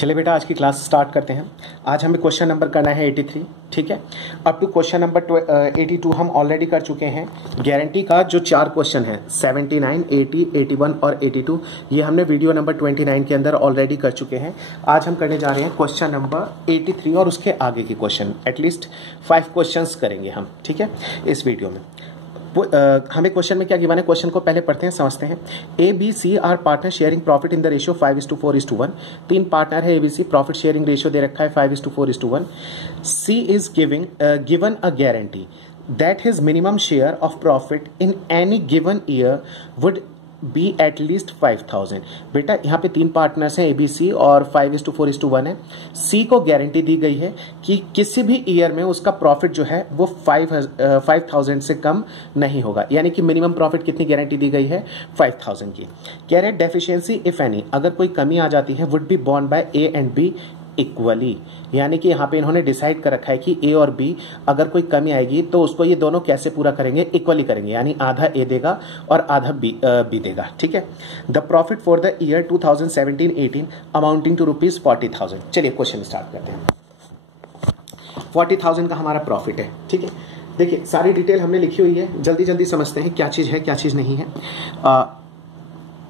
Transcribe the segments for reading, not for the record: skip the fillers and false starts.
चलिए बेटा आज की क्लास स्टार्ट करते हैं। आज हमें क्वेश्चन नंबर करना है 83, ठीक है। अप टू क्वेश्चन नंबर 82 हम ऑलरेडी कर चुके हैं। गारंटी का जो 4 क्वेश्चन है 79, 80, 81 और 82 ये हमने वीडियो नंबर 29 के अंदर ऑलरेडी कर चुके हैं। आज हम करने जा रहे हैं क्वेश्चन नंबर 83 और उसके आगे के क्वेश्चन, एटलीस्ट 5 क्वेश्चंस करेंगे हम, ठीक है, इस वीडियो में। हमें क्वेश्चन में क्या गिवन है, क्वेश्चन को पहले पढ़ते हैं, समझते हैं। A B C are partner sharing profit in the ratio 5:4:1। 3 partner है एबीसी, प्रॉफिट शेयरिंग रेशियो दे रखा है 5:4:1। C is given a guarantee that his minimum share of profit in any given year would be at least 5000। बेटा यहाँ पे 3 partners हैं ABC और 5:4:1 है। सी को गारंटी दी गई है कि किसी भी ईयर में उसका प्रॉफिट जो है वो 5000 से कम नहीं होगा, यानी कि मिनिमम प्रॉफिट कितनी गारंटी दी गई है 5000 की। कह रहे डेफिशिएंसी इफ एनी, अगर कोई कमी आ जाती है would be borne by A and B equally, यानी कि यहाँ पे इन्होंने डिसाइड कर रखा है कि ए और बी अगर कोई कमी आएगी तो उसको ये दोनों कैसे पूरा करेंगे, इक्वली करेंगे, यानी आधा ए देगा और आधा बी देगा, ठीक है। The profit for the year 2017-18 amounting to ₹40,000। चलिए क्वेश्चन स्टार्ट करते हैं। 40,000 का हमारा प्रॉफिट है, ठीक है। देखिए सारी डिटेल हमने लिखी हुई है, जल्दी जल्दी समझते हैं क्या चीज है क्या चीज नहीं है।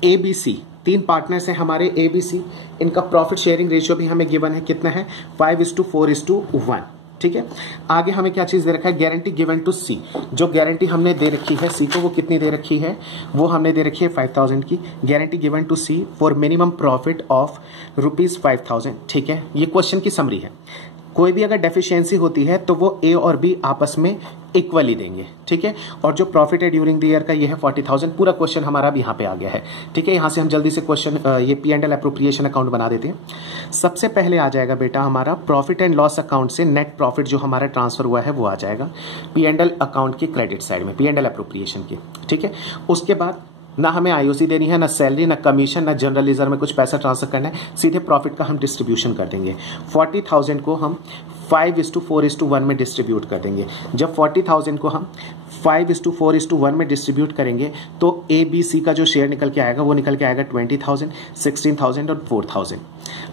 ए बी सी 3 पार्टनर्स हैं हमारे ए बी सी, इनका प्रॉफिट शेयरिंग रेशियो भी हमें गिवन है, कितना है 5:4:1, ठीक है। आगे हमें क्या चीज दे रखा है, गारंटी गिवन टू सी। जो गारंटी हमने दे रखी है सी को वो कितनी दे रखी है, वो हमने दे रखी है 5000 की। Guarantee given to C for minimum profit of ₹5000, ठीक है। ये क्वेश्चन की समरी है। कोई भी अगर डेफिशिएंसी होती है तो वो ए और बी आपस में इक्वली देंगे, ठीक है। और जो प्रॉफिट है ड्यूरिंग द ईयर का ये है 40,000। पूरा क्वेश्चन हमारा भी यहाँ पे आ गया है, ठीक है। यहाँ से हम जल्दी से क्वेश्चन ये P&L एप्रोप्रिएशन अकाउंट बना देते हैं। सबसे पहले आ जाएगा बेटा हमारा प्रॉफिट एंड लॉस अकाउंट से नेट प्रॉफिट जो हमारा ट्रांसफर हुआ है वो आ जाएगा P&L अकाउंट की क्रेडिट साइड में, P&L एप्रोप्रिएशन की, ठीक है। उसके बाद ना हमें आईओसी देनी है, ना सैलरी, ना कमीशन, ना जनरल रिजर्व में कुछ पैसा ट्रांसफर करना है, सीधे प्रॉफिट का हम डिस्ट्रीब्यूशन कर देंगे। 40,000 को हम 5:4:1 में डिस्ट्रीब्यूट कर देंगे। जब 40,000 को हम 5:4:1 में डिस्ट्रीब्यूट करेंगे तो ए बी सी का जो शेयर निकल के आएगा वो निकल के आएगा 20,000, 16,000 और 4,000।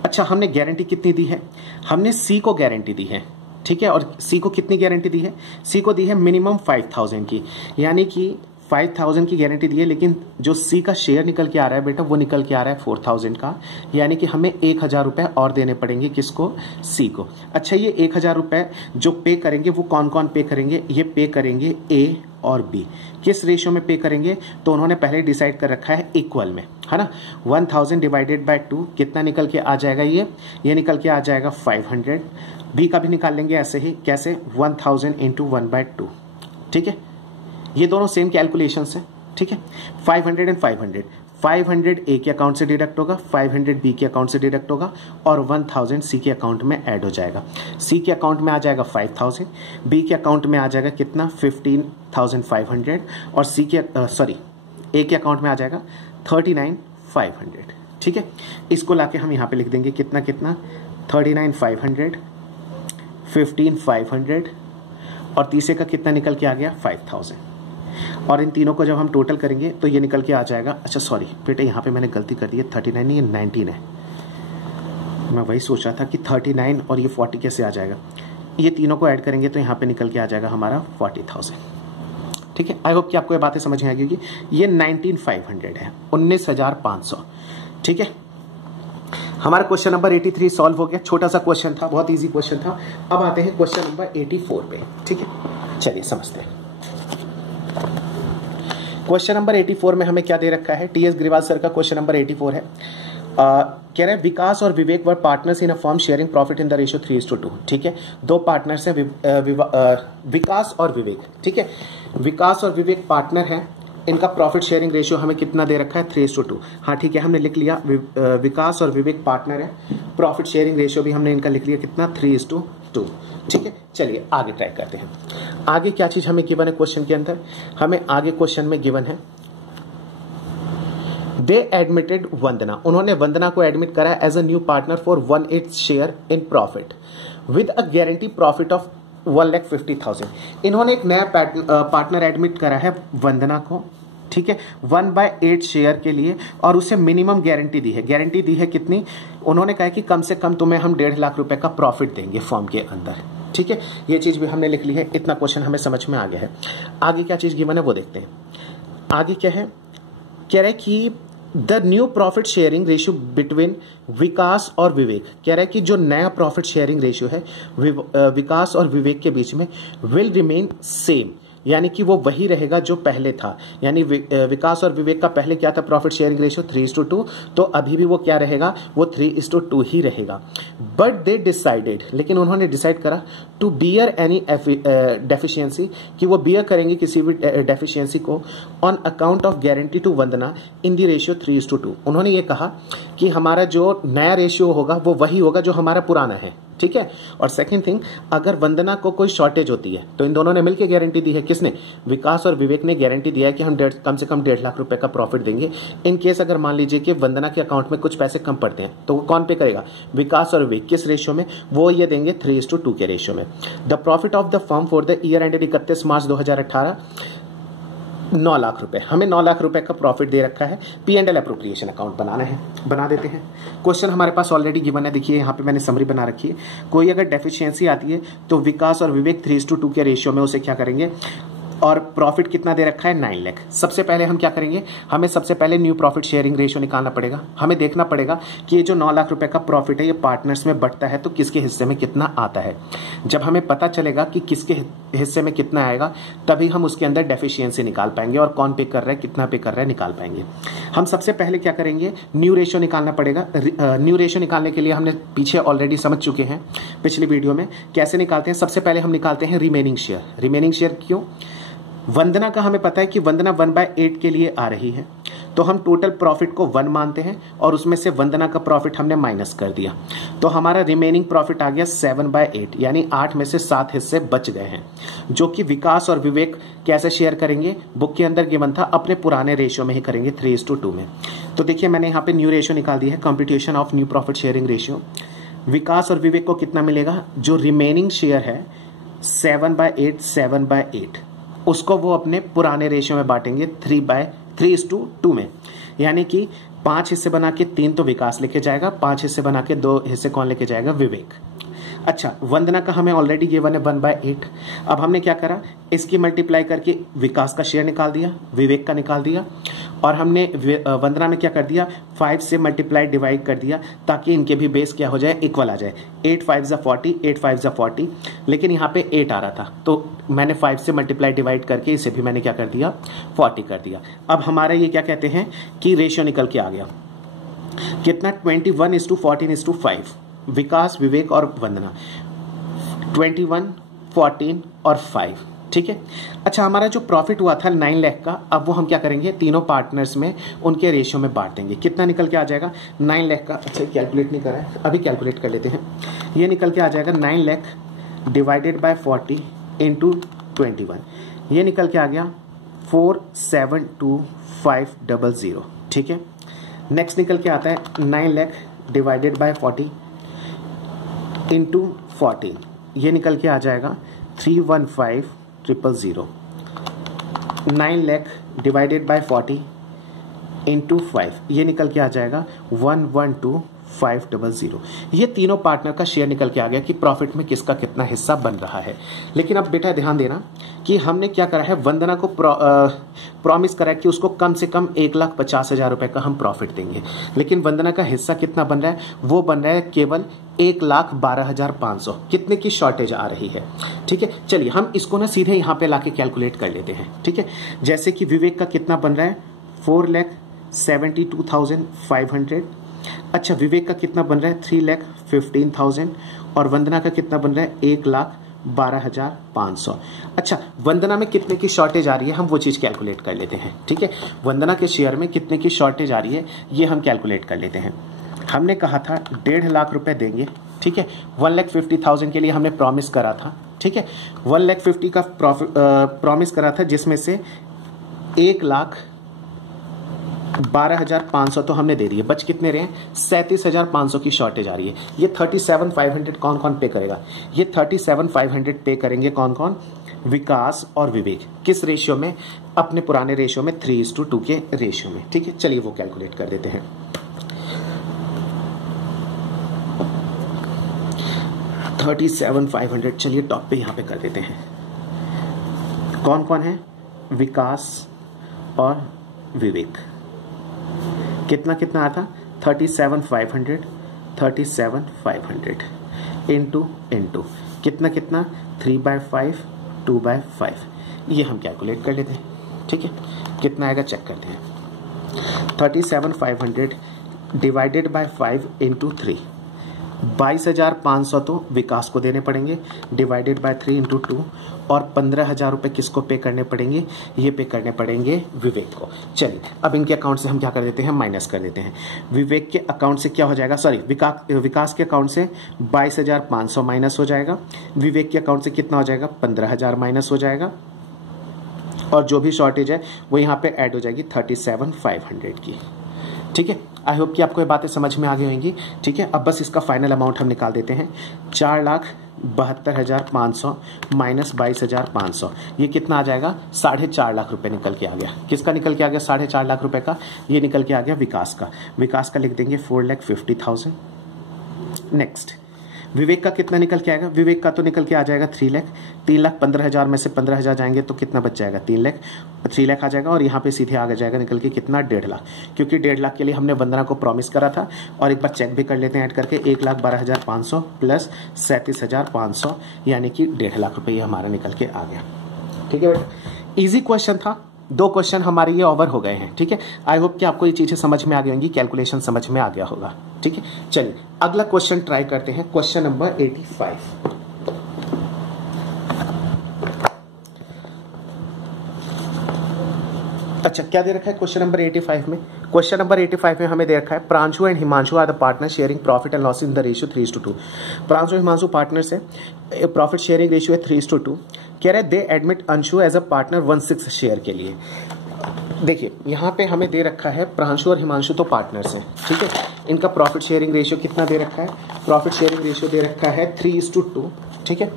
अच्छा, हमने गारंटी कितनी दी है, हमने सी को गारंटी दी है, ठीक है। और सी को कितनी गारंटी दी है, सी को दी है मिनिमम 5,000 की, यानी कि 5,000 की गारंटी दी है, लेकिन जो सी का शेयर निकल के आ रहा है बेटा वो निकल के आ रहा है 4,000 का, यानी कि हमें 1,000 रुपए और देने पड़ेंगे, किसको, सी को। अच्छा, ये 1,000 रुपए जो पे करेंगे वो कौन कौन पे करेंगे, ये पे करेंगे ए और बी। किस रेशियो में पे करेंगे, तो उन्होंने पहले डिसाइड कर रखा है इक्वल में, है ना। 1000 डिवाइडेड बाय 2 कितना निकल के आ जाएगा, ये निकल के आ जाएगा 500। बी का भी निकाल लेंगे ऐसे ही, कैसे, 1000 × 1/2, ठीक है। ये दोनों सेम कैलकुलेशंस हैं, ठीक है। 500 एंड 500 ए के अकाउंट से डिडक्ट होगा, 500 बी के अकाउंट से डिडक्ट होगा और 1000 सी के अकाउंट में ऐड हो जाएगा। सी के अकाउंट में आ जाएगा 5000, बी के अकाउंट में आ जाएगा कितना 15,500 और सी के ए के अकाउंट में आ जाएगा 39,500, ठीक है। इसको लाके हम यहाँ पे लिख देंगे कितना 39,500, 15,500 और तीसरे का कितना निकल के आ गया 5,000। और इन तीनों को जब हम टोटल करेंगे तो ये निकल के आ जाएगा, अच्छा सॉरी बेटा यहाँ पे मैंने गलती कर दी है, 39 नहीं, ये 19 है। मैं वही सोच रहा था कि 39 और ये 40 कैसे आ जाएगा। ये तीनों को ऐड करेंगे तो यहाँ पे निकल के आ जाएगा हमारा 40,000, ठीक है। आई होप कि आपको ये बातें समझ में आएगी कि ये 19,500 है, 19,500, ठीक है। हमारा क्वेश्चन नंबर 83 सॉल्व हो गया। छोटा सा क्वेश्चन था, बहुत इजी क्वेश्चन था। अब आते हैं क्वेश्चन नंबर 84 पे, ठीक है। चलिए समझते हैं। क्वेश्चन नंबर 84 में हमें क्या दे रखा है, टीएस ग्रिवाल सर का क्वेश्चन नंबर 84 है। कह रहे हैं विकास और Vivek were partners in a firm sharing profit in the ratio 3:2, ठीक है। 2 पार्टनर्स हैं विकास और विवेक, ठीक है। विकास और विवेक पार्टनर हैं, इनका प्रॉफिट शेयरिंग रेशियो हमें कितना दे रखा है 3:2। हाँ ठीक है, हमने लिख लिया विकास और विवेक पार्टनर है, प्रॉफिट शेयरिंग रेशियो भी हमने इनका लिख लिया कितना 3:2, ठीक है। चलिए आगे ट्राई करते हैं। आगे क्या चीज हमें गिवन है क्वेश्चन के अंदर, हमें आगे क्वेश्चन में गिवन है दे एडमिटेड वंदना, उन्होंने वंदना को एडमिट करा as a new partner for 1/8 share in profit with a guarantee profit of 1,50,000। इन्होंने एक नया पार्टनर एडमिट करा है वंदना को, ठीक है, 1/8 शेयर के लिए, और उसे मिनिमम गारंटी दी है। गारंटी दी है कितनी? उन्होंने कहा कि कम से कम तुम्हें हम 1.5 लाख रुपए का प्रॉफिट देंगे फर्म के अंदर। ठीक है, ये चीज भी हमने लिख ली है। इतना क्वेश्चन हमें समझ में आ गया है। आगे क्या चीज गिवन है वो देखते हैं। आगे क्या है, कह रहा है कि the new profit sharing ratio between Vikas और विवेक। कह रहा है कि जो नया प्रॉफिट शेयरिंग रेशियो है विकास और विवेक के बीच में विल रिमेन सेम, यानी कि वो वही रहेगा जो पहले था। यानी विकास और विवेक का पहले क्या था प्रॉफिट शेयरिंग रेशियो 3:2, तो अभी भी वो क्या रहेगा, वो 3:2 ही रहेगा। बट दे डिसाइडेड, लेकिन उन्होंने डिसाइड करा टू बियर एनी डेफिशिएंसी, कि वो बियर करेंगे किसी भी डेफिशिएंसी को on account of guarantee to Vandana in the ratio 3:2। उन्होंने ये कहा कि हमारा जो नया रेशियो होगा वो वही होगा जो हमारा पुराना है। ठीक है, और सेकंड थिंग, अगर वंदना को कोई शॉर्टेज होती है तो इन दोनों ने मिलकर गारंटी दी है। किसने? विकास और विवेक ने गारंटी दिया है कि हम कम से कम 1.5 लाख रुपए का प्रॉफिट देंगे। इन केस अगर मान लीजिए कि वंदना के अकाउंट में कुछ पैसे कम पड़ते हैं तो वो कौन पे करेगा? विकास और विवेक। किस रेशियो में? वो ये देंगे 3:2 के रेशियो में। The profit of the firm for the year ended 31 मार्च 2018 9 लाख रुपए। हमें 9 लाख रुपए का प्रॉफिट दे रखा है। P&L एप्रोप्रिएशन अकाउंट बनाना है, बना देते हैं। क्वेश्चन हमारे पास ऑलरेडी गिवन है, देखिए यहाँ पे मैंने समरी बना रखी है। कोई अगर डेफिशिएंसी आती है तो विकास और विवेक 3:2 के रेशियो में उसे क्या करेंगे, और प्रॉफिट कितना दे रखा है? 9 लाख। सबसे पहले हम क्या करेंगे, हमें सबसे पहले न्यू प्रॉफिट शेयरिंग रेशियो निकालना पड़ेगा। हमें देखना पड़ेगा कि ये जो 9 लाख रुपए का प्रॉफिट है ये पार्टनर्स में बढ़ता है तो किसके हिस्से में कितना आता है। जब हमें पता चलेगा कि किसके हिस्से में कितना आएगा तभी हम उसके अंदर डेफिशिएंसी निकाल पाएंगे और कौन पे कर रहा है, कितना पे कर रहा है, निकाल पाएंगे। हम सबसे पहले क्या करेंगे, न्यू रेशियो निकालना पड़ेगा। न्यू रेशियो निकालने के लिए हमने पीछे ऑलरेडी समझ चुके हैं पिछली वीडियो में कैसे निकालते हैं। सबसे पहले हम निकालते हैं रिमेनिंग शेयर। रिमेनिंग शेयर क्यों? वंदना का हमें पता है कि वंदना 1/8 के लिए आ रही है, तो हम टोटल प्रॉफिट को 1 मानते हैं और उसमें से वंदना का प्रॉफिट हमने माइनस कर दिया, तो हमारा रिमेनिंग प्रॉफिट आ गया 7/8, यानी 8 में से 7 हिस्से बच गए हैं, जो कि विकास और विवेक कैसे शेयर करेंगे? बुक के अंदर गिवन था अपने पुराने रेशियो में ही करेंगे, 3:2 में। तो देखिए मैंने यहाँ पे न्यू रेशियो निकाल दी है, computation of new profit sharing ratio. Vikas और विवेक को कितना मिलेगा? जो रिमेनिंग शेयर है 7/8 उसको वो अपने पुराने रेशियो में बांटेंगे 3:2 में, यानी कि 5 हिस्से बना के 3 तो विकास लेके जाएगा, 5 हिस्से बना के 2 हिस्से कौन लेके जाएगा? विवेक। अच्छा, वंदना का हमें ऑलरेडी गिवन है 1/8। अब हमने क्या करा, इसकी मल्टीप्लाई करके विकास का शेयर निकाल दिया, विवेक का निकाल दिया, और हमने वंदना में क्या कर दिया, 5 से मल्टीप्लाई डिवाइड कर दिया ताकि इनके भी बेस क्या हो जाए, इक्वल आ जाए। 8 5 40, 8 5 40, लेकिन यहाँ पे 8 आ रहा था तो मैंने 5 से मल्टीप्लाई डिवाइड करके इसे भी मैंने क्या कर दिया, 40 कर दिया। अब हमारा ये क्या कहते हैं कि रेशियो निकल के आ गया कितना, 21:14:5। विकास, विवेक और वंदना 21, 14 और 5। ठीक है। अच्छा, हमारा जो प्रॉफिट हुआ था 9 लाख का, अब वो हम क्या करेंगे, तीनों पार्टनर्स में उनके रेशियो में बांट देंगे। कितना निकल के आ जाएगा? 9 लाख का। अच्छा, कैलकुलेट नहीं करा है, अभी कैलकुलेट कर लेते हैं। ये निकल के आ जाएगा 9 लाख डिवाइडेड बाय 40 इंटू 21, ये निकल के आ गया 472,500। ठीक है। नेक्स्ट निकल के आता है 9 लाख डिवाइडेड बाय 40 इंटू 14, ये निकल के आ जाएगा 315,000। 9 लाख डिवाइडेड बाय 40 इंटू 5, ये निकल के आ जाएगा 112,500। ये तीनों पार्टनर का शेयर निकल के आ गया कि प्रॉफिट में किसका कितना हिस्सा बन रहा है। लेकिन अब बेटा ध्यान देना कि हमने क्या करा है, वंदना को प्रॉमिस करा है कि उसको कम से कम 1,50,000 रुपए का हम प्रॉफिट देंगे, लेकिन वंदना का हिस्सा कितना बन रहा है, वो बन रहा है केवल 1,12,500। कितने की शॉर्टेज आ रही है। ठीक है, चलिए हम इसको ना सीधे यहाँ पे लाके कैलकुलेट कर लेते हैं। ठीक है, जैसे कि विवेक का कितना बन रहा है, 4,72,500। अच्छा, विवेक का कितना बन रहा है, 3,15,000, और वंदना का कितना बन रहा है, 1,12,500। अच्छा, वंदना में कितने की शॉर्टेज आ रही है, हम वो चीज कैलकुलेट कर लेते हैं। ठीक है, वंदना के शेयर में कितने की शॉर्टेज आ रही है ये हम कैलकुलेट कर लेते हैं। हमने कहा था 1.5 लाख रुपए देंगे। ठीक है, 1,50,000 के लिए हमने प्रॉमिस करा था। ठीक है, 1,50,000 का प्रॉमिस करा था, जिसमें से 1,12,500 तो हमने दे दिए, बच कितने रहे, 37,500 की शॉर्टेज आ रही है। ये 37,500 कौन कौन पे करेगा, ये 37,500 पे करेंगे कौन कौन, विकास और विवेक। किस रेशियो में, अपने पुराने रेशियो में 3:2 के रेशियो में। ठीक है, चलिए वो कैलकुलेट कर देते हैं। 37,500 चलिए टॉप पे यहाँ पे कर देते हैं। कौन कौन है? विकास और विवेक। कितना कितना आता? 37,500 इंटू कितना कितना 3/5 2/5 ये हम कैलकुलेट कर लेते हैं। ठीक है, कितना आएगा चेक करते हैं। 37,500 डिवाइडेड बाय 5 इंटू 3 22,500 तो विकास को देने पड़ेंगे, डिवाइडेड बाय 3 इंटू 2 और 15,000 रुपये किसको पे करने पड़ेंगे? ये पे करने पड़ेंगे विवेक को। चलिए अब इनके अकाउंट से हम क्या कर देते हैं? माइनस कर देते हैं। विवेक के अकाउंट से क्या हो जाएगा? सॉरी, विकास के अकाउंट से 22,500 माइनस हो जाएगा। विवेक के अकाउंट से कितना हो जाएगा? 15,000 माइनस हो जाएगा और जो भी शॉर्टेज है वो यहाँ पे ऐड हो जाएगी 37,500 की। ठीक है, आई होप कि आपको ये बातें समझ में आ गई होंगी। ठीक है, अब बस इसका फाइनल अमाउंट हम निकाल देते हैं। 4,72,500 माइनस 22,500 ये कितना आ जाएगा? 4.5 लाख रुपए निकल के आ गया। किसका निकल के आ गया? 4.5 लाख रुपए का। ये निकल के आ गया विकास का। विकास का लिख देंगे 4,50,000। नेक्स्ट विवेक का कितना निकल के आएगा? विवेक का तो निकल के आ जाएगा 3 लाख। 3,15,000 में से 15,000 जाएंगे तो कितना बच जाएगा? 3 लाख आ जाएगा और यहाँ पे सीधे आगे जाएगा निकल के कितना? 1.5 लाख, क्योंकि 1.5 लाख के लिए हमने वंदना को प्रॉमिस करा था। और एक बार चेक भी कर लेते हैं ऐड करके, 1,12,500 प्लस 37,500 यानी कि 1.5 लाख रुपये हमारा निकल के आ गया। ठीक है बेटा, इजी क्वेश्चन था। 2 क्वेश्चन हमारे ये ओवर हो गए हैं। ठीक है, आई होप कि आपको ये चीजें समझ में आ गई होंगी, कैलकुलेशन समझ में आ गया होगा। ठीक है, चलिए अगला क्वेश्चन ट्राई करते हैं। Question number 85। अच्छा, क्या दे रखा है क्वेश्चन नंबर 85 में? क्वेश्चन नंबर 85 में हमें दे रखा है Pranshu and Himanshu are the partner sharing profit and loss in the ratio 3:2। Pranshu Himanshu partners है, प्रॉफिट शेयरिंग रेशियो है 3:2। कह रहे they admit Anshu as a partner 1/6 share के लिए। देखिए यहाँ पे हमें दे रखा है प्रांशु और हिमांशु तो पार्टनर्स हैं। ठीक है, इनका प्रॉफिट शेयरिंग रेशियो कितना दे रखा है? प्रॉफिट शेयरिंग रेशियो दे रखा है 3:2। ठीक है,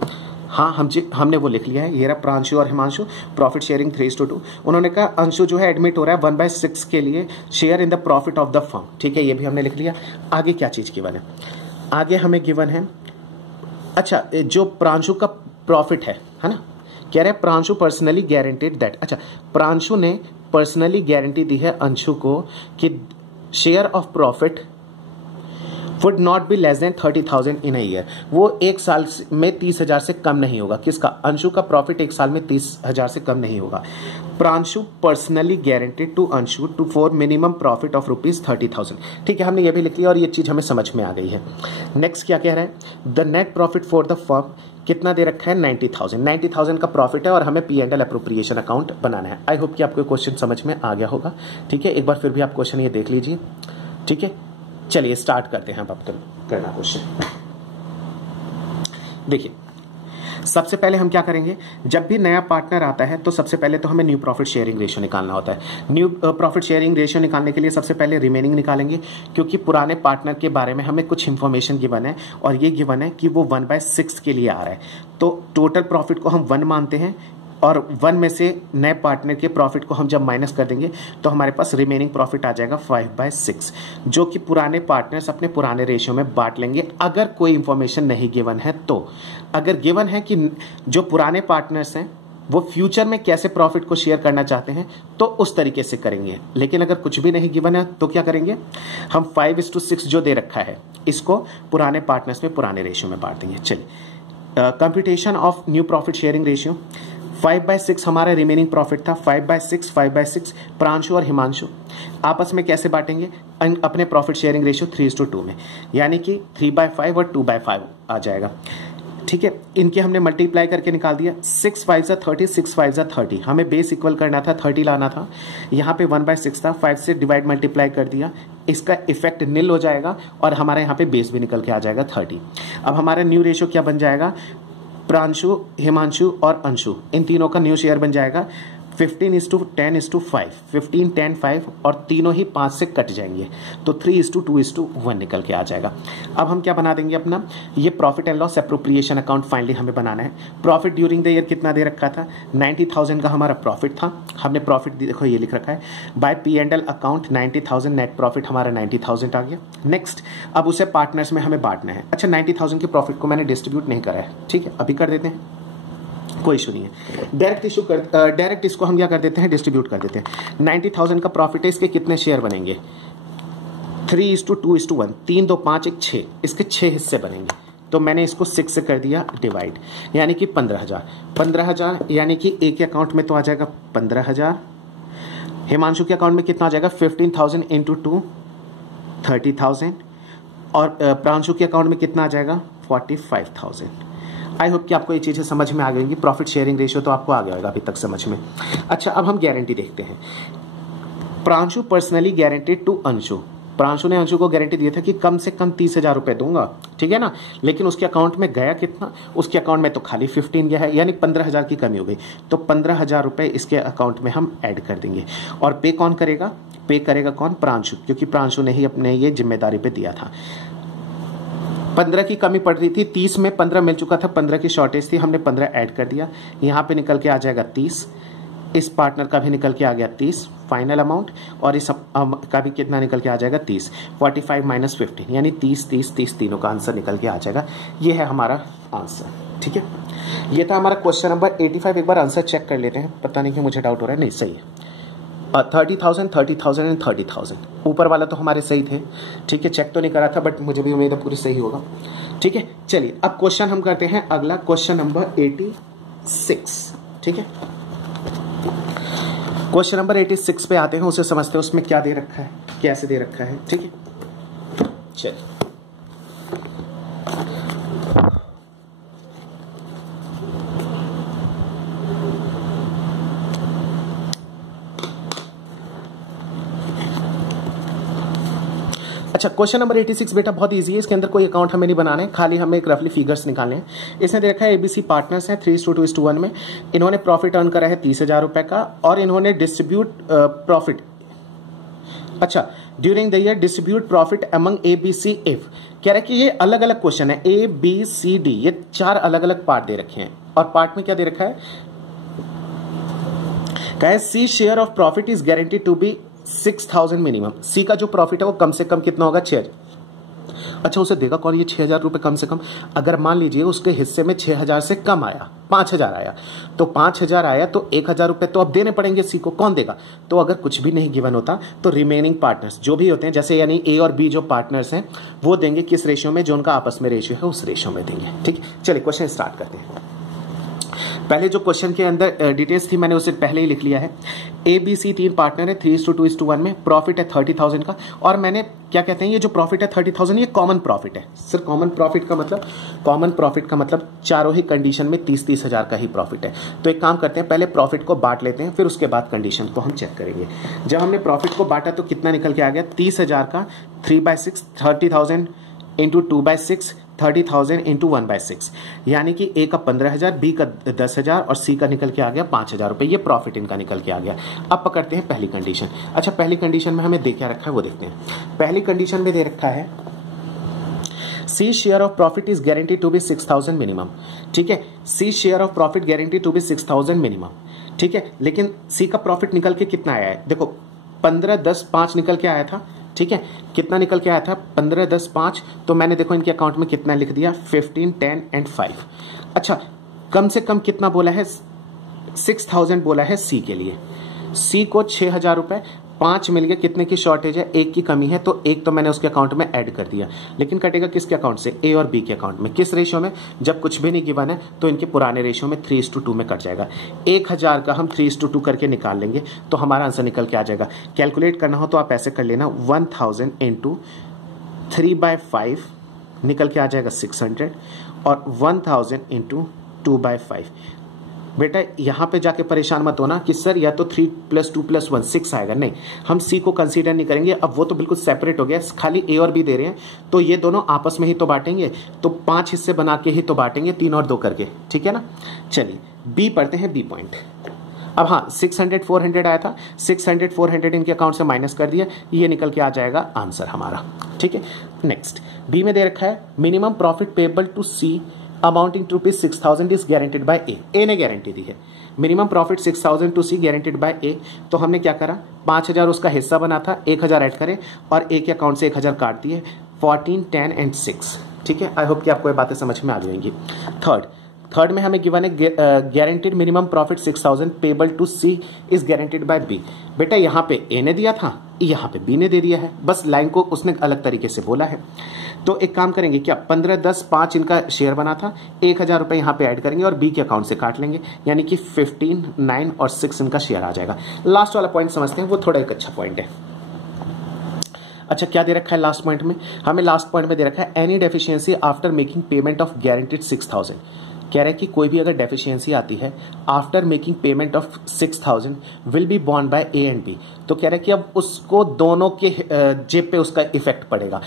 हाँ हमने वो लिख लिया है। ये रहा प्रांशु और हिमांशु, प्रॉफिट शेयरिंग 3:2। उन्होंने कहा अंशु जो है एडमिट हो रहा है 1/6 के लिए share in the profit of the firm. ठीक है, ये भी हमने लिख लिया। आगे क्या चीज गिवन है? आगे हमें गिवन है, अच्छा जो प्रांशु का प्रॉफिट है ना, कह रहे प्रांशु पर्सनली गारंटेड दैट। अच्छा, प्रांशु ने पर्सनली गारंटी दी है अंशु को कि share of profit would not be less than 30,000 in a year. वो एक साल में 30,000 से कम नहीं होगा। किसका? अंशु का प्रॉफिट एक साल में 30,000 से कम नहीं होगा। Pranshu personally guaranteed to Anshu to for minimum profit of ₹30,000। ठीक है, हमने ये भी लिख लिया और ये चीज हमें समझ में आ गई है। नेक्स्ट क्या कह रहा है? The net profit for the firm कितना दे रखा है? 90,000। 90,000 का प्रॉफिट है और हमें P&L अप्रोप्रिएशन अकाउंट बनाना है। आई होप कि आपको क्वेश्चन समझ में आ गया होगा। ठीक है, एक बार फिर भी आप क्वेश्चन ये देख लीजिए। ठीक है, चलिए स्टार्ट करते हैं अब करना क्वेश्चन। देखिए सबसे पहले हम क्या करेंगे, जब भी नया पार्टनर आता है तो सबसे पहले तो हमें न्यू प्रॉफिट शेयरिंग रेशियो निकालना होता है। न्यू प्रॉफिट शेयरिंग रेशियो निकालने के लिए सबसे पहले रिमेनिंग निकालेंगे, क्योंकि पुराने पार्टनर के बारे में हमें कुछ इंफॉर्मेशन गिवन है और ये गिवन है कि वो 1/6 के लिए आ रहा है। तो टोटल प्रॉफिट को हम 1 मानते हैं और 1 में से नए पार्टनर के प्रॉफिट को हम जब माइनस कर देंगे तो हमारे पास रिमेनिंग प्रॉफिट आ जाएगा 5/6, जो कि पुराने पार्टनर्स अपने पुराने रेशियो में बांट लेंगे अगर कोई इंफॉर्मेशन नहीं गिवन है तो। अगर गिवन है कि जो पुराने पार्टनर्स हैं वो फ्यूचर में कैसे प्रॉफिट को शेयर करना चाहते हैं तो उस तरीके से करेंगे। लेकिन अगर कुछ भी नहीं गिवन है तो क्या करेंगे, हम 5:6 जो दे रखा है इसको पुराने पार्टनर्स में पुराने रेशियो में बांट देंगे। चलिए computation of new profit sharing ratio. 5/6 हमारा रिमेनिंग प्रॉफिट था। 5/6 प्रांशु और हिमांशु आपस में कैसे बांटेंगे? अपने प्रॉफिट शेयरिंग रेशियो 3:2 में, यानी कि 3/5 और 2/5 आ जाएगा। ठीक है, इनके हमने मल्टीप्लाई करके निकाल दिया। 6 5 30, 6 5 30। हमें बेस इक्वल करना था, 30 लाना था। यहाँ पे 1/6 था, 5 से डिवाइड मल्टीप्लाई कर दिया, इसका इफेक्ट निल हो जाएगा और हमारे यहाँ पे बेस भी निकल के आ जाएगा 30। अब हमारा न्यू रेशियो क्या बन जाएगा? प्रांशु, हिमांशु और अंशु इन तीनों का न्यू शेयर बन जाएगा 15:10:5, 15, 10, 5 और तीनों ही 5 से कट जाएंगे तो 3:2:1 निकल के आ जाएगा। अब हम क्या बना देंगे अपना, ये profit and loss appropriation account finally हमें बनाना है। प्रॉफिट ड्यूरिंग द ईयर कितना दे रखा था, 90,000 का हमारा प्रॉफिट था। हमने प्रॉफिट देखो ये लिख रखा है, bye P&L account 90,000, net profit हमारा 90,000 आ गया। नेक्स्ट, अब उसे पार्टनर्स में हमें बांटना है। अच्छा, 90,000 के प्रॉफिट को मैंने डिस्ट्रीब्यूट नहीं करा है, ठीक है, अभी कर देते हैं, कोई इशू नहीं है। डायरेक्ट इसको हम क्या कर देते हैं, डिस्ट्रीब्यूट कर देते हैं। 90,000 का प्रॉफिट है, इसके कितने शेयर बनेंगे, 3:2:1, 3, 2, 5, 1, 6, इसके 6 हिस्से बनेंगे। तो मैंने इसको 6 से कर दिया डिवाइड, यानी कि 15,000 यानी कि ए के अकाउंट में तो आ जाएगा 15,000, हिमांशु के अकाउंट में कितना आ जाएगा 15,000 इंटू 2 30,000 और प्रांशु के अकाउंट में कितना आ जाएगा 45,000। आई होप कि आपको ये चीज़ें समझ में आ गई होंगी। प्रॉफिट शेयरिंग रेशियो तो आपको आ गया होगा अभी तक समझ में। अच्छा, अब हम गारंटी देखते हैं। Pranshu personally guaranteed to Anshu, Pranshu ने अंशु को गारंटी दिया था कि कम से कम 30,000 रुपए दूंगा, ठीक है ना, लेकिन उसके अकाउंट में गया कितना, उसके अकाउंट में तो खाली 15 गया है, यानी 15,000 की कमी हो गई। तो 15,000 रुपए इसके अकाउंट में हम ऐड कर देंगे। और पे कौन करेगा, पे करेगा कौन, प्रांशु, क्योंकि प्रांशु ने ही अपने ये जिम्मेदारी पे दिया था। 15 की कमी पड़ रही थी, 30 में 15 मिल चुका था, 15 की शॉर्टेज थी, हमने 15 ऐड कर दिया, यहाँ पे निकल के आ जाएगा 30, इस पार्टनर का भी निकल के आ गया 30 फाइनल अमाउंट, और इस का भी कितना निकल के आ जाएगा 30, 45 माइनस 15 यानी 30, 30, 30 तीनों का आंसर निकल के आ जाएगा। ये है हमारा आंसर, ठीक है। ये था हमारा क्वेश्चन नंबर 85। एक बार आंसर चेक कर लेते हैं, पता नहीं कि मुझे डाउट हो रहा है, नहीं सही है। 30,000, 30,000 एंड 30,000, ऊपर वाला तो हमारे सही थे, ठीक है, चेक तो नहीं करा था बट मुझे भी उम्मीद है पूरी सही होगा, ठीक है। चलिए अब क्वेश्चन हम करते हैं अगला, क्वेश्चन नंबर 86, ठीक है। क्वेश्चन नंबर 86 पे आते हैं, उसे समझते हैं उसमें क्या दे रखा है, कैसे दे रखा है, ठीक है। चलिए अच्छा, क्वेश्चन नंबर 86 बेटा बहुत इजी है, इसके अंदर कोई अकाउंट हमें नहीं बनाना है, खाली हमें एक रफली फिगर्स निकालने हैं। इसने दे रखा है एबीसी पार्टनर्स हैं 3:2:1 में, इन्होंने प्रॉफिट अर्न करा है 30,000 रुपए का, और इन्होंने डिस्ट्रीब्यूट प्रॉफिट, अच्छा, during the year distribute profit among A B C F. कह रहा है कि ये अलग अलग क्वेश्चन है, ए बी सी डी, ये 4 अलग अलग पार्ट दे रखे हैं, और पार्ट में क्या दे रखा है, कहा है C share of profit is guaranteed to be 6,000 minimum. C का जो प्रॉफिट है वो कम से कम कितना होगा, 6,000। अच्छा, उसे देगा कौन ये 6,000 रुपए कम से कम, अगर मान लीजिए उसके हिस्से में 6,000 से कम आया, 5,000 आया, तो 5,000 आया तो 1,000 रुपए तो अब देने पड़ेंगे सी को, कौन देगा, तो अगर कुछ भी नहीं गिवन होता तो रिमेनिंग पार्टनर्स जो भी होते हैं, जैसे यानी ए और बी जो पार्टनर्स हैं वो देंगे किस रेशियो में, जो उनका आपस में रेशियो है उस रेशियो में देंगे, ठीक है। चलिए क्वेश्चन स्टार्ट करते हैं। पहले जो क्वेश्चन के अंदर डिटेल्स थी मैंने उसे पहले ही लिख लिया है। ए बी सी 3 पार्टनर है, 3:2:1 में, प्रॉफिट है 30,000 का, और मैंने क्या कहते हैं, ये जो प्रॉफिट है 30,000 ये कॉमन प्रॉफिट है। सर कॉमन प्रॉफिट का मतलब चारों ही कंडीशन में 30,000 का ही प्रॉफिट है। तो एक काम करते हैं, पहले प्रॉफिट को बांट लेते हैं, फिर उसके बाद कंडीशन को हम चेक करेंगे। जब हमने प्रॉफिट को बांटा तो कितना निकल के आ गया, 30,000 का 3/6, 30,000 इंटू 2/6, 30,000 इंटू 1/6, यानी कि ए का 15,000, बी का 10,000 और सी का निकल के आ गया 5,000 रुपए। ये प्रॉफिट इनका निकल के आ गया। अब पकड़ते हैं पहली कंडीशन। अच्छा, पहली कंडीशन में हमें दे क्या रखा है वो देखते हैं। पहली कंडीशन में दे रखा है C share of profit is guaranteed to be 6,000 minimum, ठीक है। C share of profit guaranteed to be 6,000 minimum, ठीक है। लेकिन सी का प्रॉफिट निकल के कितना आया है, देखो 15, 10, 5 निकल के आया था, ठीक है। कितना निकल के आया था, 15, 10, 5, तो मैंने देखो इनके अकाउंट में कितना लिख दिया, 15, 10 एंड 5। अच्छा, कम से कम कितना बोला है, 6,000 बोला है सी के लिए। सी को 6,000 रुपए, 5 मिल गए, कितने की शॉर्टेज है, 1 की कमी है, तो 1 तो मैंने उसके अकाउंट में ऐड कर दिया, लेकिन कटेगा किसके अकाउंट से, ए और बी के अकाउंट में। किस रेशियो में, जब कुछ भी नहीं गिवन है तो इनके पुराने रेशियो में 3:2 में कट जाएगा। 1,000 का हम 3:2 करके निकाल लेंगे तो हमारा आंसर निकल के आ जाएगा। कैलकुलेट करना हो तो आप ऐसे कर लेना, 1,000 इंटू 3/5 निकल के आ जाएगा 600, और 1,000 इंटू 2/5। बेटा यहाँ पे जाके परेशान मत होना कि सर या तो 3 + 2 + 1 6 आएगा, नहीं, हम सी को कंसीडर नहीं करेंगे। अब वो तो बिल्कुल सेपरेट हो गया, खाली ए और बी दे रहे हैं, तो ये दोनों आपस में ही तो बांटेंगे, तो 5 हिस्से बना के ही तो बांटेंगे, 3 और 2 करके, ठीक है ना। चलिए बी पढ़ते हैं, बी पॉइंट। अब हाँ 600 400 आया था, 600 400 इनके अकाउंट से माइनस कर दिया, ये निकल के आ जाएगा आंसर हमारा। ठीक है, नेक्स्ट बी में दे रखा है minimum profit payable to C amounting to ₹6,000 is guaranteed by A ने गारंटी दी है। Minimum profit 6,000 to C guaranteed by A, तो हमने क्या करा 5,000 उसका हिस्सा बना था, 1,000 ऐड करे और ए के अकाउंट से 1,000 काट दिए, 14 10 एंड 6। ठीक है, आई होप कि आपको ये बातें समझ में आ जाएंगी। थर्ड में हमें गिवन है guaranteed minimum profit 6,000 payable to C is guaranteed by B. बेटा यहाँ पे ए ने दिया था, यहाँ पे बी ने दे दिया है, बस लाइन को उसने अलग तरीके से बोला है। तो एक काम करेंगे क्या, 15 10 5 इनका शेयर बना था, 1,000 रुपए यहाँ पे ऐड करेंगे और बी के अकाउंट से काट लेंगे, यानी कि 15 9 और 6 इनका शेयर आ जाएगा। लास्ट वाला पॉइंट समझते हैं, वो थोड़ा एक अच्छा पॉइंट है। अच्छा क्या दे रखा है लास्ट पॉइंट में, हमें लास्ट पॉइंट में दे रखा है any deficiency after making payment of guaranteed 6,000। कह रहा है कि कोई भी अगर डेफिशिएंसी आती है after making payment of 6,000 will be borne by A and B. तो कह रहा है कि अब उसको दोनों के जेब पे उसका इफेक्ट पड़ेगा।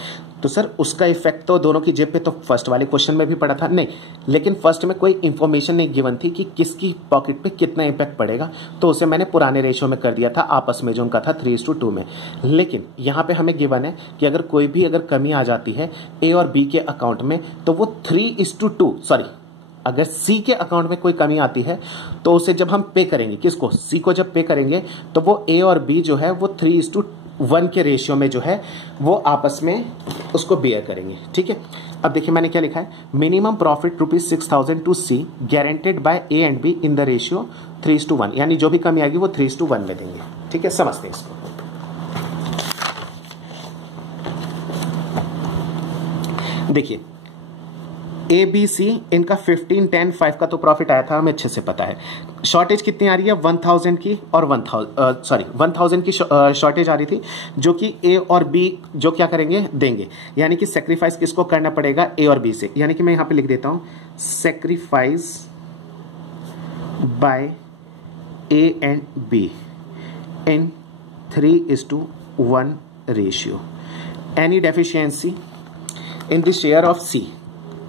तो सर उसका इफेक्ट तो दोनों की जेब पे तो फर्स्ट वाले क्वेश्चन में भी पड़ा था, नहीं, लेकिन फर्स्ट में कोई इंफॉर्मेशन नहीं गिवन थी कि किसकी पॉकेट पे कितना इफेक्ट पड़ेगा, तो उसे मैंने पुराने रेशियो में कर दिया था आपस में जो उनका था 3:2 में। लेकिन यहाँ पे हमें गिवन है कि अगर कोई भी अगर कमी आ जाती है ए और बी के अकाउंट में तो वो 3:2 सॉरी अगर सी के अकाउंट में कोई कमी आती है तो उसे जब हम पे करेंगे, किसको, सी को जब पे करेंगे तो वो ए और बी जो है वो 3:1 के रेशियो में जो है वो आपस में उसको बेयर करेंगे। ठीक है, अब देखिए मैंने क्या लिखा है, minimum profit ₹6,000 to C guaranteed by A and B in the ratio 3:1, यानी जो भी कमी आएगी वो 3:1 में देंगे। ठीक है, समझते हैं इसको। देखिए ए बी सी इनका 15 10 5 का तो प्रॉफिट आया था, हमें अच्छे से पता है। शॉर्टेज कितनी आ रही है, 1,000 की और 1,000 की शॉर्टेज आ रही थी, जो कि ए और बी जो क्या करेंगे देंगे, यानी कि सेक्रीफाइस किसको करना पड़ेगा, ए और बी से। यानी कि मैं यहां पे लिख देता हूं sacrifice by A and B in 3:1 ratio. Any deficiency in the share of C,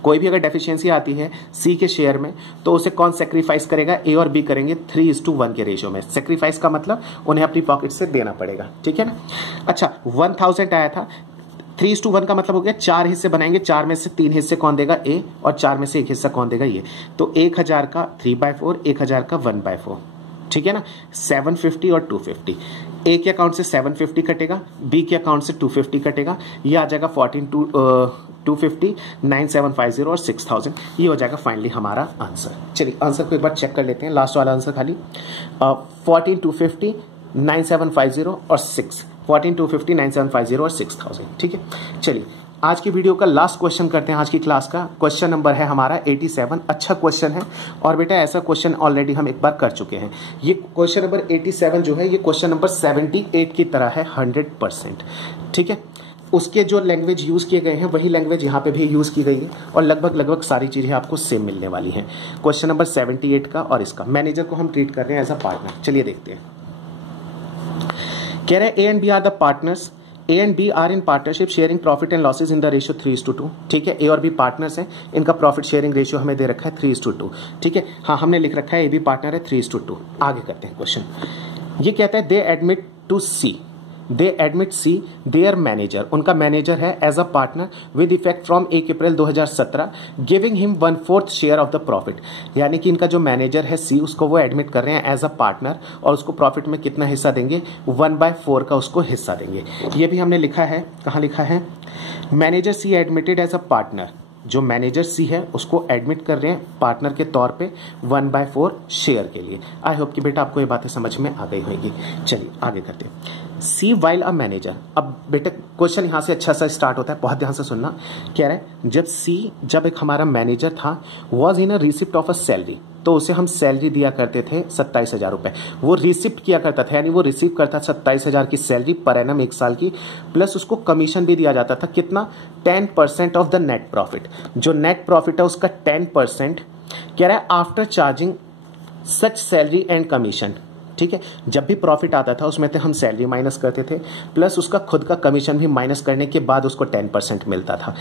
कोई भी अगर डेफिशिएंसी आती है सी के शेयर में तो उसे कौन सेक्रीफाइस करेगा, ए और बी करेंगे 3:1 के रेशियो में। सेक्रीफाइस का मतलब उन्हें अपनी पॉकेट से देना पड़ेगा। ठीक है ना। अच्छा 1,000 आया था, 3:1 का मतलब हो गया 4 हिस्से बनाएंगे, 4 में से 3 हिस्से कौन देगा, ए, और 4 में से 1 हिस्सा कौन देगा, ये। तो 1,000 का 3/4, 1,000 का 1/4। ठीक है ना, 750 और 250। ए के अकाउंट से 750 कटेगा, बी के अकाउंट से 250 कटेगा, ये आ जाएगा 250, 9750 और 6,000, ये हो जाएगा फाइनली हमारा आंसर। चलिए आंसर को एक बार चेक कर लेते हैं, लास्ट वाला आंसर खाली 14 250 9750 और 6, 14 250 9750 और 6,000। ठीक है, चलिए आज की वीडियो का लास्ट क्वेश्चन करते हैं। आज की क्लास का क्वेश्चन नंबर है हमारा 87। अच्छा क्वेश्चन है, और बेटा ऐसा क्वेश्चन ऑलरेडी हम एक बार कर चुके हैं। ये क्वेश्चन नंबर 87 जो है ये क्वेश्चन नंबर 78 की तरह है 100%। ठीक है, उसके जो लैंग्वेज यूज किए गए हैं वही लैंग्वेज यहाँ पे भी यूज की गई है, और लगभग सारी चीजें आपको सेम मिलने वाली हैं। क्वेश्चन नंबर 78 का और इसका मैनेजर को हम ट्रीट कर रहे हैं एज अ पार्टनर। चलिए देखते हैं। कह रहे हैं A and B are the partners, A and B are in partnership sharing profit and losses in the ratio 3:2। ठीक है, ए और बी पार्टनर्स हैं, इनका प्रॉफिट शेयरिंग रेशियो हमें दे रखा है 3:2। ठीक है, हाँ हमने लिख रखा है ए बी पार्टनर है 3:2। आगे करते हैं क्वेश्चन। ये कहता है they admit to C, they admit C their manager, उनका मैनेजर है as a partner with effect from 1 April 2017, giving him 1/4 share of the profit. यानी कि इनका जो मैनेजर है सी, उसको वो एडमिट कर रहे हैं एज अ पार्टनर, और उसको प्रॉफिट में कितना हिस्सा देंगे, 1/4 का उसको हिस्सा देंगे। ये भी हमने लिखा है, कहाँ लिखा है, manager C admitted as a partner, जो मैनेजर सी है उसको एडमिट कर रहे हैं पार्टनर के तौर पे 1/4 शेयर के लिए। आई होप कि बेटा आपको ये बातें समझ में आ गई होगी। चलिए आगे करते हैं। सी वाइल अ मैनेजर, अब बेटा क्वेश्चन यहां से अच्छा सा स्टार्ट होता है, बहुत ध्यान से सुनना। कह रहा है जब एक हमारा मैनेजर था, was in a receipt of a salary, तो उसे हम सैलरी दिया करते थे 27,000 रुपए, वो रिसिप्ट किया करता था, यानी वो रिसीव करता 27,000 की सैलरी पर एनम 1 साल की, प्लस उसको कमीशन भी दिया जाता था, कितना, 10% ऑफ द नेट प्रॉफिट। जो नेट प्रॉफिट है उसका 10% कह रहा है after charging such salary and commission. ठीक है, जब भी प्रॉफिट आता था उसमें से हम सैलरी माइनस करते थे, प्लस उसका खुद का कमीशन भी माइनस करने के बाद उसको 10% मिलता था।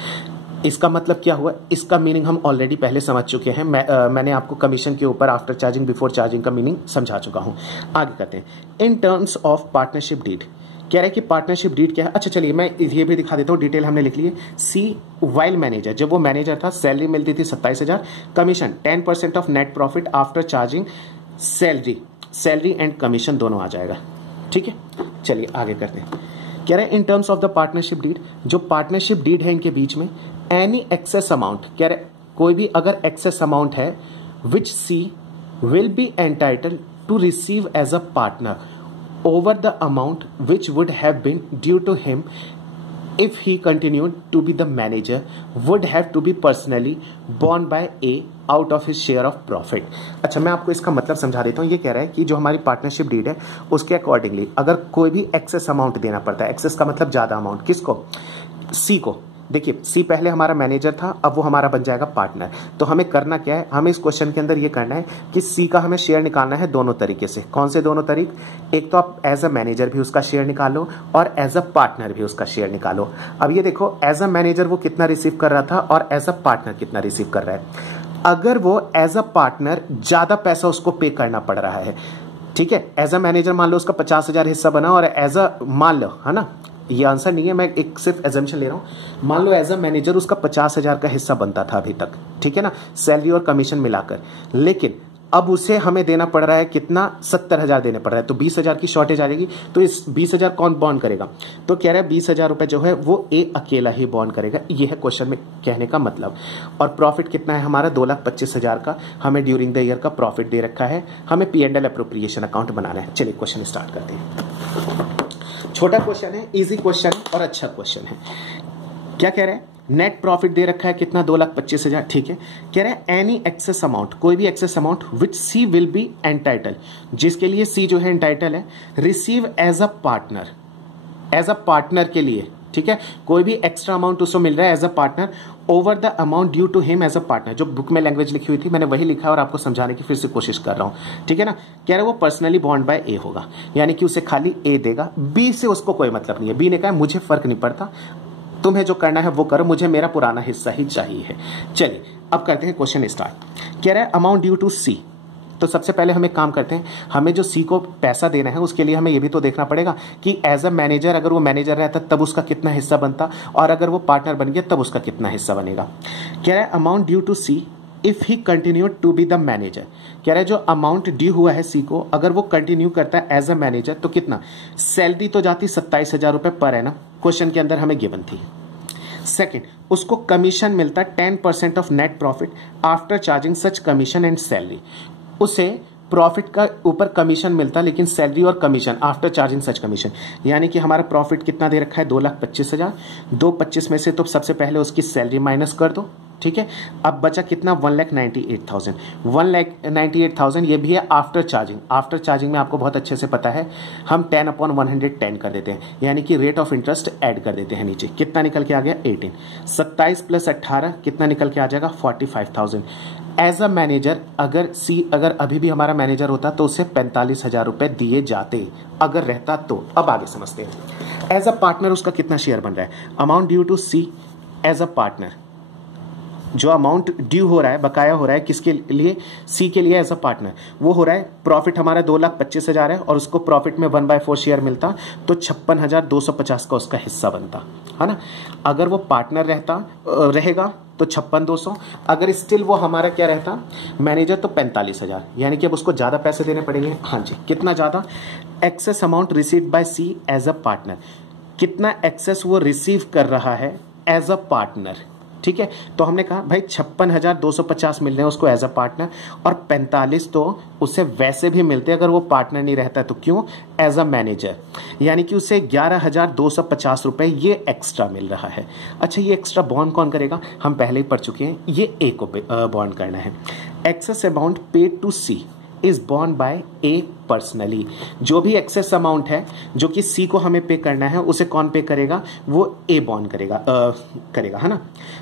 इसका मतलब क्या हुआ, इसका मीनिंग हम ऑलरेडी पहले समझ चुके हैं। मैंने आपको कमीशन के ऊपर आफ्टर चार्जिंग बिफोर चार्जिंग का मीनिंग समझा चुका हूं। आगे करते हैं। In terms of partnership deed, कह रहे हैं कि पार्टनरशिप डीड क्या है। अच्छा चलिए मैं ये भी दिखा देता हूँ, डिटेल हमने लिख ली है। सी वाइल मैनेजर, जब वो मैनेजर था सैलरी मिलती थी 27,000, commission 10% of net profit after charging salary and commission दोनों आ जाएगा। ठीक है, चलिए आगे करते हैं। कह रहे हैं in terms of the partnership deed, जो पार्टनरशिप डीड है इनके बीच में, एनी एक्सेस अमाउंट, कह रहे कोई भी अगर एक्सेस अमाउंट है which C will be entitled to receive as a partner over the amount which would have been due to him if he continued to be the manager would have to be personally borne by A out of his share of profit। अच्छा मैं आपको इसका मतलब समझा देता हूँ। ये कह रहा है कि जो हमारी पार्टनरशिप डीड है उसके अकॉर्डिंगली अगर कोई भी एक्सेस अमाउंट देना पड़ता है, एक्सेस का मतलब ज्यादा अमाउंट, किसको, सी को। देखिए सी पहले हमारा मैनेजर था, अब वो हमारा बन जाएगा पार्टनर। तो हमें करना क्या है, हमें इस क्वेश्चन के अंदर ये करना है कि सी का हमें शेयर निकालना है दोनों तरीके से। कौन से दोनों तरीक, एक तो आप एज अ मैनेजर भी उसका शेयर निकालो और एज अ पार्टनर भी उसका शेयर निकालो। अब ये देखो एज अ मैनेजर वो कितना रिसीव कर रहा था और एज अ पार्टनर कितना रिसीव कर रहा है। अगर वो एज अ पार्टनर ज्यादा पैसा उसको पे करना पड़ रहा है, ठीक है, एज अ मैनेजर मान लो उसका 50,000 हिस्सा बना और एज अ, मान लो, है ना, ये आंसर नहीं है, मैं एक सिर्फ एजम्पशन ले रहा हूं। मान लो एज अ मैनेजर उसका 50,000 का हिस्सा बनता था अभी तक, ठीक है ना, सैलरी और कमीशन मिलाकर, लेकिन अब उसे हमें देना पड़ रहा है कितना, 70,000 देने पड़ रहा है। तो 20,000 की शॉर्टेज आ जाएगी। तो इस 20,000 कौन बॉन्ड करेगा, तो कह रहा है 20,000 रुपए जो है वो ए अकेला ही बॉन्ड करेगा। ये है क्वेश्चन में कहने का मतलब। और प्रॉफिट कितना है हमारा, 2,25,000 का हमें ड्यूरिंग द ईयर का प्रॉफिट दे रखा है। हमें P&L अप्रोप्रिएशन अकाउंट बनाना है। चलिए क्वेश्चन स्टार्ट करते हैं। छोटा क्वेश्चन है, इजी क्वेश्चन और अच्छा क्वेश्चन है। क्या कह रहे हैं, नेट प्रॉफिट दे रखा है कितना, 2,25,000, ठीक है। कह रहे हैं एनी एक्सेस अमाउंट, कोई भी excess amount which C will be entitle, जिसके लिए सी जो है एंटाइटल है, receive as a partner, as a partner के लिए, ठीक है, कोई भी एक्स्ट्रा अमाउंट उसको मिल रहा है as a partner over the amount due to him as a partner. जो बुक में लैंग्वेज लिखी हुई थी मैंने वही लिखा है और आपको समझाने की फिर से कोशिश कर रहा हूं, ठीक है ना। कह रहे वो पर्सनली बॉन्ड बाय ए होगा, यानी कि उसे खाली ए देगा, बी से उसको कोई मतलब नहीं है। बी ने कहा मुझे फर्क नहीं पड़ता, तुम्हें जो करना है वो करो, मुझे मेरा पुराना हिस्सा ही चाहिए है। चलिए अब करते हैं क्वेश्चन स्टार्ट। कह रहा है अमाउंट ड्यू टू सी, तो सबसे पहले हमें काम करते हैं, हमें जो सी को पैसा देना है उसके लिए हमें ये भी तो देखना पड़ेगा कि एज अ मैनेजर अगर वो मैनेजर रहता तब उसका कितना हिस्सा बनता, और अगर वो पार्टनर बन गया तब उसका कितना हिस्सा बनेगा। कह रहा है amount due to C if he continue to be the manager. कह रहा है जो अमाउंट ड्यू हुआ है सी को, अगर वो कंटिन्यू करता है एज अ मैनेजर तो कितना, सैलरी तो जाती 27,000 रुपए पर है ना, क्वेश्चन के अंदर हमें गिवन थी। सेकेंड, उसको कमीशन मिलता 10% of net profit after charging such commission and salary. उसे प्रॉफिट का ऊपर कमीशन मिलता, लेकिन सैलरी और कमीशन आफ्टर चार्जिंग सच कमीशन, यानी कि हमारा प्रॉफिट कितना दे रखा है, 2,25,000। 2,25,000 में से तो सबसे पहले उसकी सैलरी माइनस कर दो, ठीक है। अब बचा कितना, 1,98,000। 1,98,000 ये भी है आफ्टर चार्जिंग। आफ्टर चार्जिंग में आपको बहुत अच्छे से पता है, हम 10/110 कर देते हैं, यानी कि रेट ऑफ इंटरेस्ट ऐड कर देते हैं नीचे। कितना निकल के आ गया, 18। 27 + 18 कितना निकल के आ जाएगा, 45,000। एज अ मैनेजर अगर सी अगर अभी भी हमारा मैनेजर होता तो उसे 45,000 रुपए दिए जाते, अगर रहता तो। अब आगे समझते हैं, एज अ पार्टनर उसका कितना शेयर बन रहा है। Amount due to C as a partner, जो अमाउंट ड्यू हो रहा है, बकाया हो रहा है किसके लिए, सी के लिए एज अ पार्टनर, वो हो रहा है, प्रॉफिट हमारा 2,25,000 है और उसको प्रॉफिट में 1/4 शेयर मिलता, तो 56,250 का उसका हिस्सा बनता, है ना। अगर वो पार्टनर रहेगा तो 56,200, अगर स्टिल वो हमारा क्या रहता, मैनेजर, तो 45,000, यानी कि अब उसको ज्यादा पैसे देने पड़ेंगे। हाँ जी, कितना ज्यादा, excess amount receive by C as a partner, कितना एक्सेस वो रिसीव कर रहा है एज अ पार्टनर, ठीक है। तो हमने कहा भाई 56,250 मिल रहे हैं उसको एज अ पार्टनर, और 45 तो उसे वैसे भी मिलते अगर वो पार्टनर नहीं रहता, तो क्यों, एज अ मैनेजर, यानी कि उसे 11,250 रुपए ये एक्स्ट्रा मिल रहा है। अच्छा, ये एक्स्ट्रा बॉन्ड कौन करेगा, हम पहले ही पढ़ चुके हैं, ये ए को बॉन्ड करना है। Excess amount paid to C is bond by A personally. जो भी एक्सेस अमाउंट है जो कि सी को हमें पे करना है, उसे कौन पे करेगा, वो ए बॉन्ड करेगा, है ना।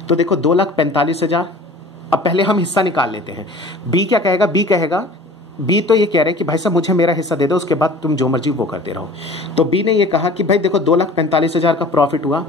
तो देखो 2,45,000, अब पहले हम हिस्सा निकाल लेते हैं। बी क्या कहेगा, बी कहेगा बी तो ये कह रहे हैं कि भाई साहब मुझे मेरा हिस्सा दे दो, उसके बाद तुम जो मर्जी वो करते रहो। तो बी ने ये कहा कि भाई देखो 2,45,000 का प्रॉफिट हुआ,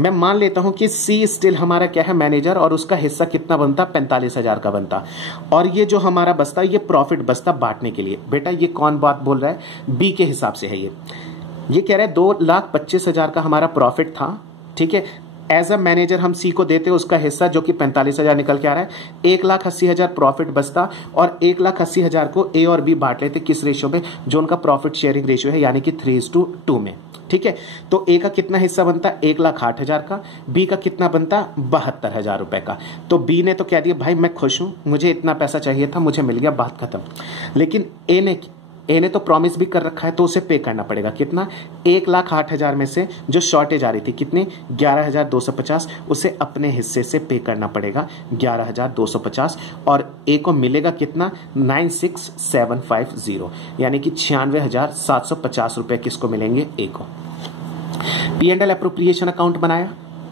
मैं मान लेता हूं कि सी स्टिल हमारा क्या है मैनेजर, और उसका हिस्सा कितना बनता 45,000 का बनता, और ये जो हमारा बचता ये प्रॉफिट बचता बांटने के लिए। बेटा ये कौन बात बोल रहा है, बी के हिसाब से है ये कह रहा है 2,25,000 का हमारा प्रॉफिट था, ठीक है, एज अ मैनेजर हम सी को देते उसका हिस्सा जो कि 45,000 निकल के आ रहा है, 1,80,000 प्रॉफिट बचता और 1,80,000 को ए और बी बांट लेते किस रेशियो में, जो उनका प्रॉफिट शेयरिंग रेशियो है, यानी कि 3:2 में। ठीक है, तो ए का कितना हिस्सा बनता 1,08,000 का, बी का कितना बनता 72,000 रुपए का। तो बी ने तो कह दिया भाई मैं खुश हूं, मुझे इतना पैसा चाहिए था, मुझे मिल गया, बात खत्म। लेकिन ए ने तो प्रॉमिस भी कर रखा है, तो उसे पे करना पड़ेगा कितना, 1,08,000 में से जो शॉर्टेज आ रही थी कितने 11,250, उसे अपने हिस्से से पे करना पड़ेगा 11,250, और ए को मिलेगा कितना 96,750, यानी कि 96,750 रुपए किसको मिलेंगे, ए को। P&L अप्रोप्रिएशन अकाउंट बनाया,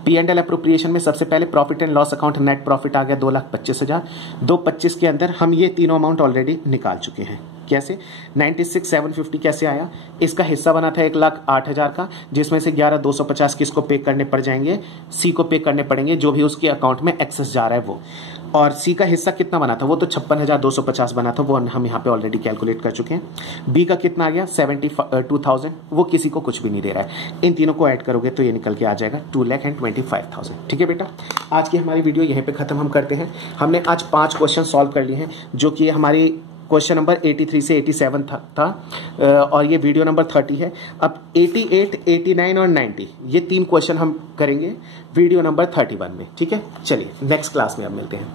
P&L अप्रोप्रिएशन में सबसे पहले profit and loss account, net profit आ गया 2,25,000, 2,25 के अंदर हम ये तीनों अमाउंट ऑलरेडी निकाल चुके हैं। कैसे 96,750 कैसे आया, इसका हिस्सा बना था 1,08,000 का, जिसमें से 11,250 किसको पे करने पड़ जाएंगे, सी को पे करने पड़ेंगे, जो भी उसके अकाउंट में एक्सेस जा रहा है वो। और सी का हिस्सा कितना बना था, वो तो 56,250 बना था, वो हम यहाँ पे ऑलरेडी कैलकुलेट कर चुके हैं। बी का कितना आ गया 72,000, वो किसी को कुछ भी नहीं दे रहा है। इन तीनों को ऐड करोगे तो ये निकल के आ जाएगा 2,25,000। ठीक है बेटा, आज की हमारी वीडियो यहीं पे खत्म हम करते हैं। हमने आज 5 क्वेश्चन सॉल्व कर लिए हैं, जो कि हमारी क्वेश्चन नंबर 83 से 87 था और ये वीडियो नंबर 30 है। अब 88, 89 और 90 ये 3 क्वेश्चन हम करेंगे वीडियो नंबर 31 में। ठीक है, चलिए नेक्स्ट क्लास में अब मिलते हैं।